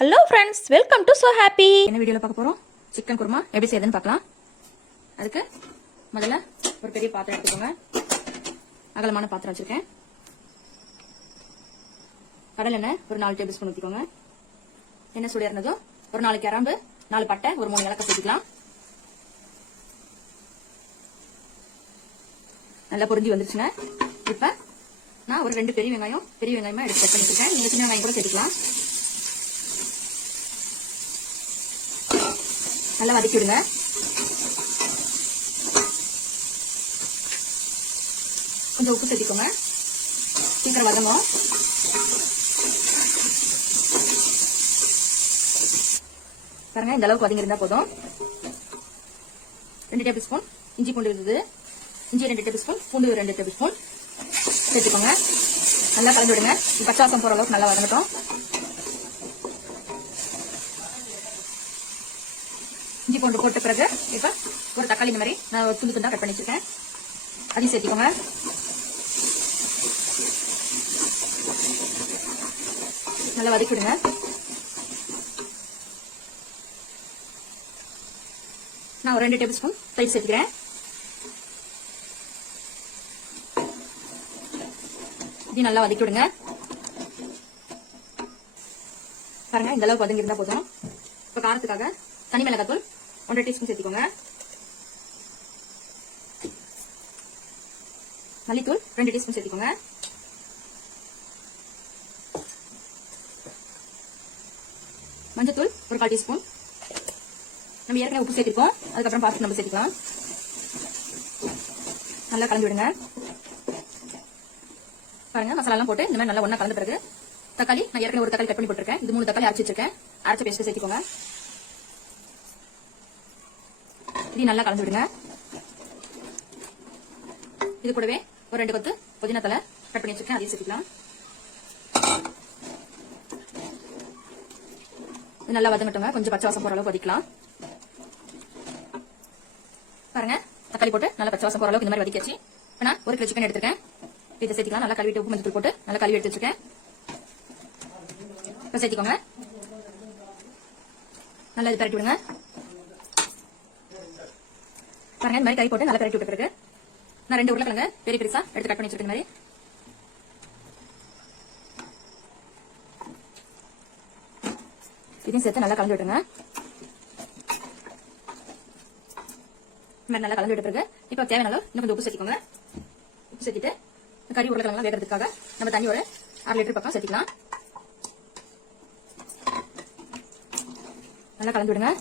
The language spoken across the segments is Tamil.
Hello friends, welcome to so happy. என்ன வீடியோல பார்க்க போறோம்? சிக்கன் குருமா எப்படி செய்யுதுன்னு பார்க்கலாம். அதுக்கு முதல்ல ஒரு பெரிய பாத்திரம் எடுத்துக்கோங்க. அகலமான பாத்திரம் வச்சிருக்கேன். கடலை எண்ணெய் ஒரு 4 டேபிள் ஸ்பூன் ஊற்றிக்கோங்க. எண்ணெய் சூடு இருந்ததும் ஒரு 4 கிராம்பு, 4 பட்டை, ஒரு 3 ஏலக்காய் சேர்த்துக்கலாம். நல்லா பொரிஞ்சு வந்துருச்சுங்க. இப்ப நான் ஒரு 2 பெரிய வெங்காயமா எடுத்து கட் பண்ணிருக்கேன். நீங்க சின்ன வெங்காயம் கூட சேர்த்துக்கலாம். நல்லா வதக்கி விடுங்க. கொஞ்சம் உப்பு சேர்த்துக்கோங்க. சீக்கிரம் வதங்கும். பாருங்க, இந்த அளவுக்கு வதங்கி இருந்தா போதும். 2 டேபிள் ஸ்பூன் இஞ்சி பூண்டு இருந்தது. இஞ்சி 2 டேபிள் ஸ்பூன், பூண்டு 2 டேபிள் ஸ்பூன் சேர்த்துக்கோங்க. நல்லா கலந்து விடுங்க. பச்சை வாசம் போற அளவுக்கு நல்லா வதங்கட்டும். இஞ்சி பூண்டு போட்ட பிறகு இப்ப ஒரு தக்காளி இந்த மாதிரி நான் துண்டு துண்டா கட் பண்ணி வச்சிருக்கேன். அதையும் சேர்த்திக்கோங்க. நல்லா வதக்கி விடுங்க. நான் ஒரு 2 டேபிள் ஸ்பூன் தயிர் சேர்த்துக்கிறேன். இதையும் நல்லா வதக்கி விடுங்க. பாருங்க, இந்த அளவுக்கு வதங்கி இருந்தா போதும். இப்ப காரத்துக்காக தனி மிளகாத்தூள் 1 டீஸ்பூன் சேர்த்துக்கோங்க. மல்லித்தூள் 2 டீஸ்பூன் சேர்த்துக்கோங்க. மஞ்சத்தூள் ஒரு 1/4 டீஸ்பூன். நம்ம ஏற்கனவே உப்பு சேர்த்திருக்கோம், அதுக்கப்புறம் பார்த்து நம்ம சேர்த்துக்கலாம். நல்லா கலந்து விடுங்க. பாருங்க, மசாலா எல்லாம் போட்டு இந்த மாதிரி நல்லா ஒண்ணா கலந்த பிறகு தக்காளி, நான் ஏற்கனவே ஒரு தக்காளி கட் பண்ணி போட்டிருக்கேன். இது 3 தக்காளி அரைச்சு வச்சிருக்கேன். அரைச்ச பேஸ்ட் சேர்த்துக்கோங்க. இது நல்லா கலந்து விடுங்க. இது கூடவே ஒரு 2 கொத்து புதினா தலை கட் பண்ணி வச்சிருக்கேன். அதையும் சேர்த்துக்கலாம். இது நல்லா வதங்கட்டுங்க. கொஞ்சம் பச்சை வாசம் போற அளவுக்கு வதக்கலாம். பாருங்க, தக்காளி போட்டு நல்லா பச்சை வாசம் போற அளவுக்கு இந்த மாதிரி வதக்கியாச்சு. நான் 1 கிலோ சிக்கன் எடுத்துருக்கேன். இதை சேர்த்துக்கலாம். நல்லா கழுவிட்டு உப்பு மஞ்சள் போட்டு நல்லா கழுவி எடுத்து வச்சிருக்கேன். இப்ப சேர்த்துக்கோங்க. நல்லா இது பரட்டி விடுங்க. பாருங்க, இந்த மாதிரி கை போட்டு நல்லா பரட்டி விட்டு பிறகு நான் 2 உருளைக்கிழங்கு பெரிய பெருசா எடுத்து கட் பண்ணி வச்சிருக்கேன். மாதிரி இதையும் சேர்த்து நல்லா கலந்து விட்டுருங்க. நல்லா கலந்து விட்ட பிறகு இப்ப தேவையான அளவு இன்னும் கொஞ்சம் உப்பு சேர்த்துக்கோங்க. உப்பு சேர்த்துட்டு கறி உருளைக்கிழங்கு வேகிறதுக்காக நம்ம தண்ணி ஒரு 1/2 லிட்டர் பக்கம் சேர்த்துக்கலாம். நல்லா கலந்து விடுங்க.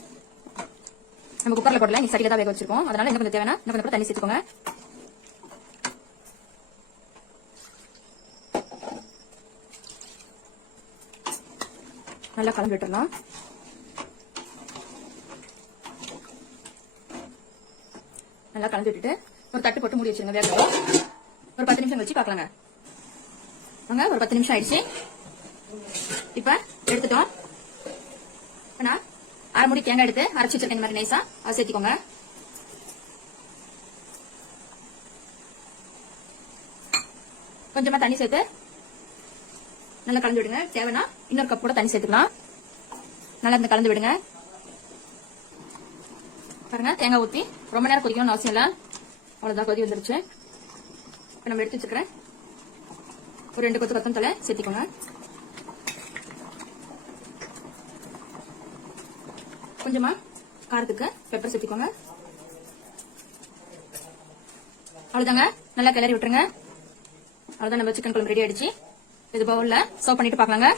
நம்ம குக்கர்ல போடல, நீ சரியில தான் வேக வச்சிருக்கோம். அதனால இன்னும் கொஞ்சம் தேவையான இன்னும் கொஞ்சம் தண்ணி சேர்த்துக்கோங்க. நல்லா கலந்து விட்டுறலாம். நல்லா கலந்து விட்டுட்டு ஒரு தட்டு போட்டு மூடி வச்சிருங்க. வேக ஒரு 10 நிமிஷம் வச்சு பார்க்கலாங்க. வாங்க, ஒரு 10 நிமிஷம் ஆயிடுச்சு. இப்ப எடுத்துட்டோம். நான் 1/2 மூடி தேங்காய் எடுத்து அரைச்சு வச்சிருக்கேன். இந்த மாதிரி நைஸா அதை சேர்த்துக்கோங்க. கொஞ்சமா தண்ணி சேர்த்து நல்லா கலந்து விடுங்க. தேவைன்னா இன்னொரு கப் கூட தண்ணி சேர்த்துக்கலாம். நல்லா இந்த கலந்து விடுங்க. பாருங்க, தேங்காய் ஊத்தி ரொம்ப நேரம் கொதிக்கணும்னு அவசியம் இல்லை. அவ்வளவுதான், கொதி வந்துருச்சு. இப்ப நம்ம எடுத்து வச்சுக்கிறேன். ஒரு 2 கொத்து கொத்தமல்லி தழை சேர்த்திக்கோங்க. கொஞ்சமா காரத்துக்கு பெப்பர் சேர்த்திக்கோங்க. அவ்வளவுதாங்க, நல்லா கிளறி விட்டுருங்க. அவ்வளவுதான், நம்ம சிக்கன் குழம்பு ரெடி ஆயிடுச்சு. இது பவுல்ல சர்வ் பண்ணிட்டு பார்க்கலாங்க.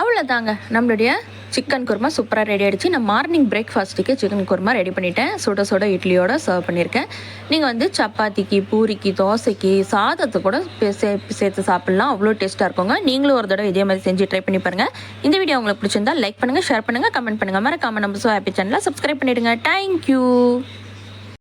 அவ்வளோதாங்க, நம்மளுடைய சிக்கன் குருமா சூப்பராக ரெடி ஆகிடுச்சு. நான் மார்னிங் பிரேக்ஃபாஸ்ட்டுக்கு சிக்கன் குருமா ரெடி பண்ணிட்டேன். சுட சுட இட்லியோட சர்வ் பண்ணியிருக்கேன். நீங்கள் வந்து சப்பாத்திக்கு, பூரிக்கு, தோசைக்கு, சாதத்தை கூட சேர்த்து சாப்பிட்லாம். அவ்வளோ டேஸ்ட்டாக இருக்குங்க. நீங்களும் ஒரு தடவை இதே மாதிரி செஞ்சு ட்ரை பண்ணி பாருங்கள். இந்த வீடியோ உங்களுக்கு பிடிச்சிருந்தா லைக் பண்ணுங்கள், ஷேர் பண்ணுங்கள், கமெண்ட் பண்ணுங்கள். மறக்காம நம்ம சோ ஹாப்பி சேனலை சப்ஸ்கிரைப் பண்ணிவிடுங்க. தேங்க்யூ.